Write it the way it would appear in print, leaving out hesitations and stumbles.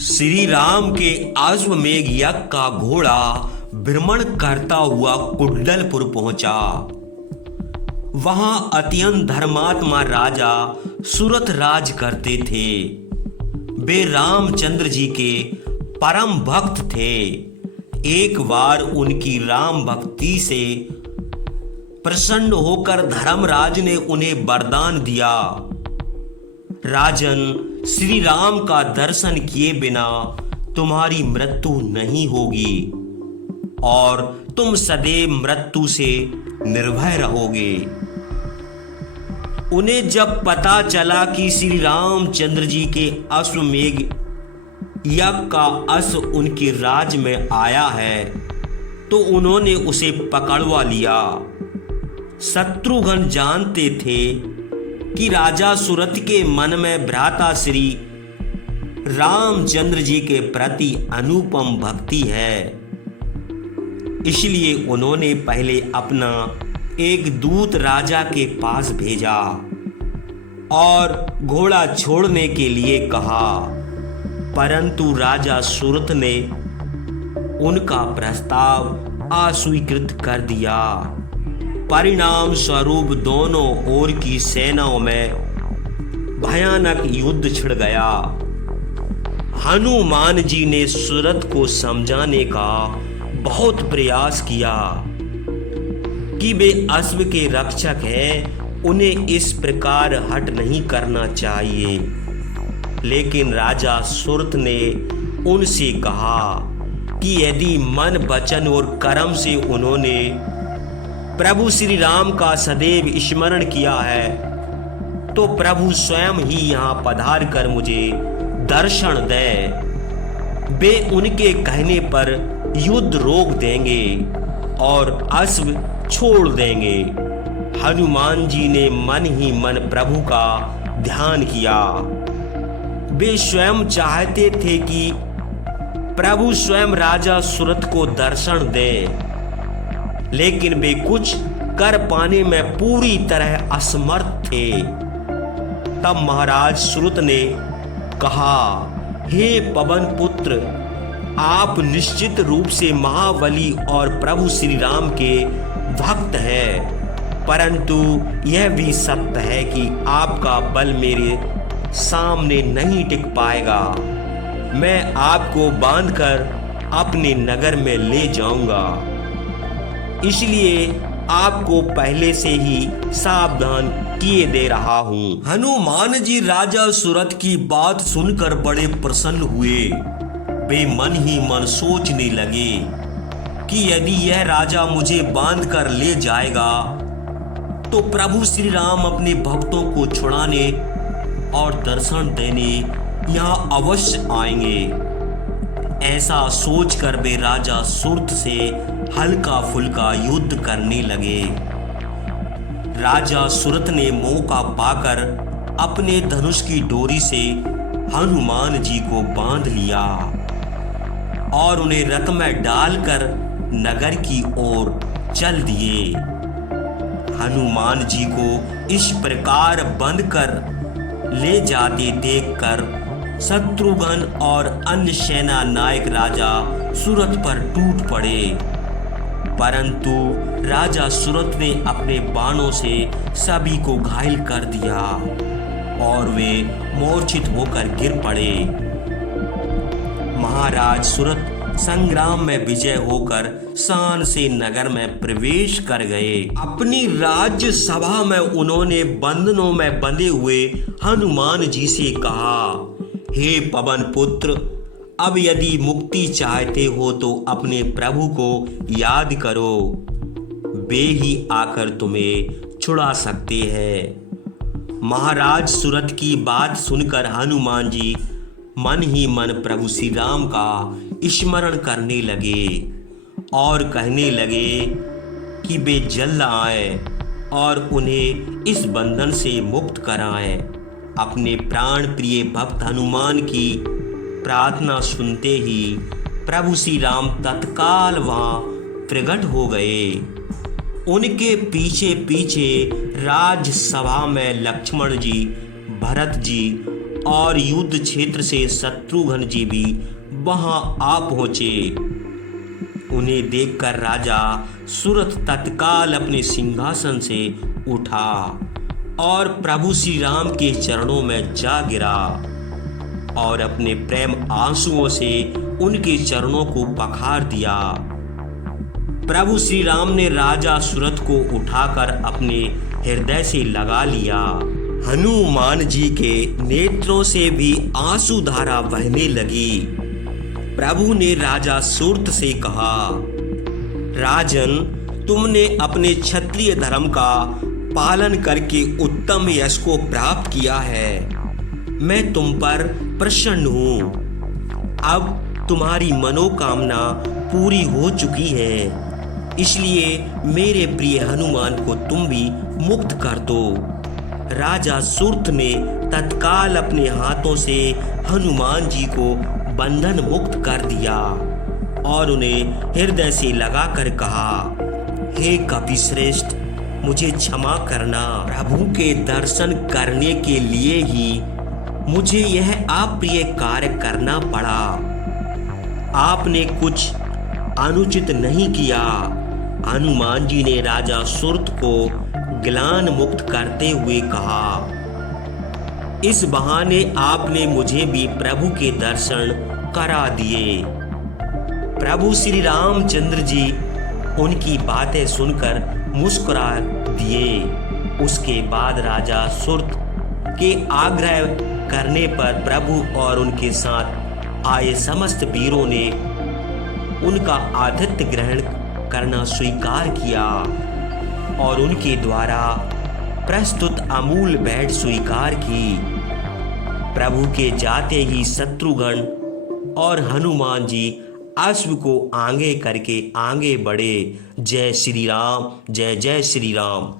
श्री राम के अश्वमेध यज्ञ का घोड़ा भ्रमण करता हुआ कुंडलपुर पहुंचा। वहां अत्यंत धर्मात्मा राजा सुरथ राज करते थे। वे रामचंद्र जी के परम भक्त थे। एक बार उनकी राम भक्ति से प्रसन्न होकर धर्मराज ने उन्हें वरदान दिया, राजन, श्री राम का दर्शन किए बिना तुम्हारी मृत्यु नहीं होगी और तुम सदैव मृत्यु से निर्भय रहोगे। उन्हें जब पता चला कि श्री रामचंद्र जी के अश्वमेध यज्ञ का अश्व उनके राज्य में आया है तो उन्होंने उसे पकड़वा लिया। शत्रुघ्न जानते थे कि राजा सुरथ के मन में भ्राता श्री रामचंद्र जी के प्रति अनुपम भक्ति है, इसलिए उन्होंने पहले अपना एक दूत राजा के पास भेजा और घोड़ा छोड़ने के लिए कहा, परंतु राजा सुरथ ने उनका प्रस्ताव अस्वीकृत कर दिया। परिणाम स्वरूप दोनों ओर की सेनाओं में भयानक युद्ध छिड़ गया। हनुमान जी ने सुरथ को समझाने का बहुत प्रयास किया कि वे अश्व के रक्षक हैं, उन्हें इस प्रकार हट नहीं करना चाहिए। लेकिन राजा सुरथ ने उनसे कहा कि यदि मन, वचन और कर्म से उन्होंने प्रभु श्री राम का सदैव स्मरण किया है तो प्रभु स्वयं ही यहाँ पधार कर मुझे दर्शन दे। वे उनके कहने पर युद्ध रोक देंगे और अश्व छोड़ देंगे। हनुमान जी ने मन ही मन प्रभु का ध्यान किया। वे स्वयं चाहते थे कि प्रभु स्वयं राजा सुरथ को दर्शन दे, लेकिन वे कुछ कर पाने में पूरी तरह असमर्थ थे। तब महाराज सुरथ ने कहा, हे पवन पुत्र, आप निश्चित रूप से महाबली और प्रभु श्री राम के भक्त हैं, परंतु यह भी सत्य है कि आपका बल मेरे सामने नहीं टिक पाएगा। मैं आपको बांधकर अपने नगर में ले जाऊंगा, इसलिए आपको पहले से ही सावधान किए दे रहा हूँ। हनुमान जी राजा सुरथ की बात सुनकर बड़े प्रसन्न हुए। वे मन ही मन सोचने लगे कि यदि यह राजा मुझे बांध कर ले जाएगा तो प्रभु श्री राम अपने भक्तों को छुड़ाने और दर्शन देने यहाँ अवश्य आएंगे। ऐसा सोचकर वे राजा सुरथ से हल्का फुल्का युद्ध करने लगे। राजा सुरथ ने मौका पाकर अपने धनुष की डोरी से हनुमान जी को बांध लिया और उन्हें रथ में डालकर नगर की ओर चल दिए। हनुमान जी को इस प्रकार बंद कर ले जाते देखकर शत्रुघ्न और अन्य सेना नायक राजा सुरथ पर टूट पड़े, परंतु राजा सुरथ ने अपने बाणों से सभी को घायल कर दिया और वे मूर्छित होकर गिर पड़े। महाराज सुरथ संग्राम में विजय होकर शान से नगर में प्रवेश कर गए। अपनी राज्य सभा में उन्होंने बंधनों में बंधे हुए हनुमान जी से कहा, हे पवन पुत्र, अब यदि मुक्ति चाहते हो तो अपने प्रभु को याद करो, वे ही आकर तुम्हें छुड़ा सकते हैं। महाराज सुरथ की बात सुनकर हनुमान जी मन ही मन प्रभु श्री राम का स्मरण करने लगे और कहने लगे कि वे जल्द आए और उन्हें इस बंधन से मुक्त कराएं। अपने प्राण प्रिय भक्त हनुमान की प्रार्थना सुनते ही प्रभु श्री राम तत्काल वहां प्रकट हो गए। उनके पीछे पीछे राजसभा में लक्ष्मण जी, भरत जी और युद्ध क्षेत्र से शत्रुघ्न जी भी वहां आ पहुंचे। उन्हें देखकर राजा सुरथ तत्काल अपने सिंहासन से उठा और प्रभु श्री राम के चरणों में जा गिरा और अपने प्रेम आंसुओं से उनके चरणों को पखार दिया। प्रभु श्री राम ने राजा सुरथ को उठाकर अपने हृदय से लगा लिया। हनुमान जी के नेत्रों से भी आंसू धारा बहने लगी। प्रभु ने राजा सुरथ से कहा, राजन, तुमने अपने क्षत्रिय धर्म का पालन करके उत्तम यश को प्राप्त किया है। मैं तुम पर प्रसन्न हूँ। अब तुम्हारी मनोकामना पूरी हो चुकी है, इसलिए मेरे प्रिय हनुमान को तुम भी मुक्त कर दो। राजा सुरथ ने तत्काल अपने हाथों से हनुमान जी को बंधन मुक्त कर दिया और उन्हें हृदय से लगाकर कहा, हे कपिश्रेष्ठ, मुझे क्षमा करना। प्रभु के दर्शन करने के लिए ही मुझे यह अप्रिय कार्य करना पड़ा। आपने कुछ अनुचित नहीं किया। हनुमान जी ने राजा सुरथ को ग्लान मुक्त करते हुए कहा, इस बहाने आपने मुझे भी प्रभु के दर्शन करा दिए। प्रभु श्री रामचंद्र जी उनकी बातें सुनकर मुस्कुरा दिए। उसके बाद राजा सुरथ के आग्रह करने पर प्रभु और उनके साथ आए समस्त वीरों ने उनका आतिथ्य ग्रहण करना स्वीकार किया और उनके द्वारा प्रस्तुत अमूल भेंट स्वीकार की। प्रभु के जाते ही शत्रुघ्न और हनुमान जी अश्व को आगे करके आगे बढ़े। जय श्री राम, जय जय श्री राम।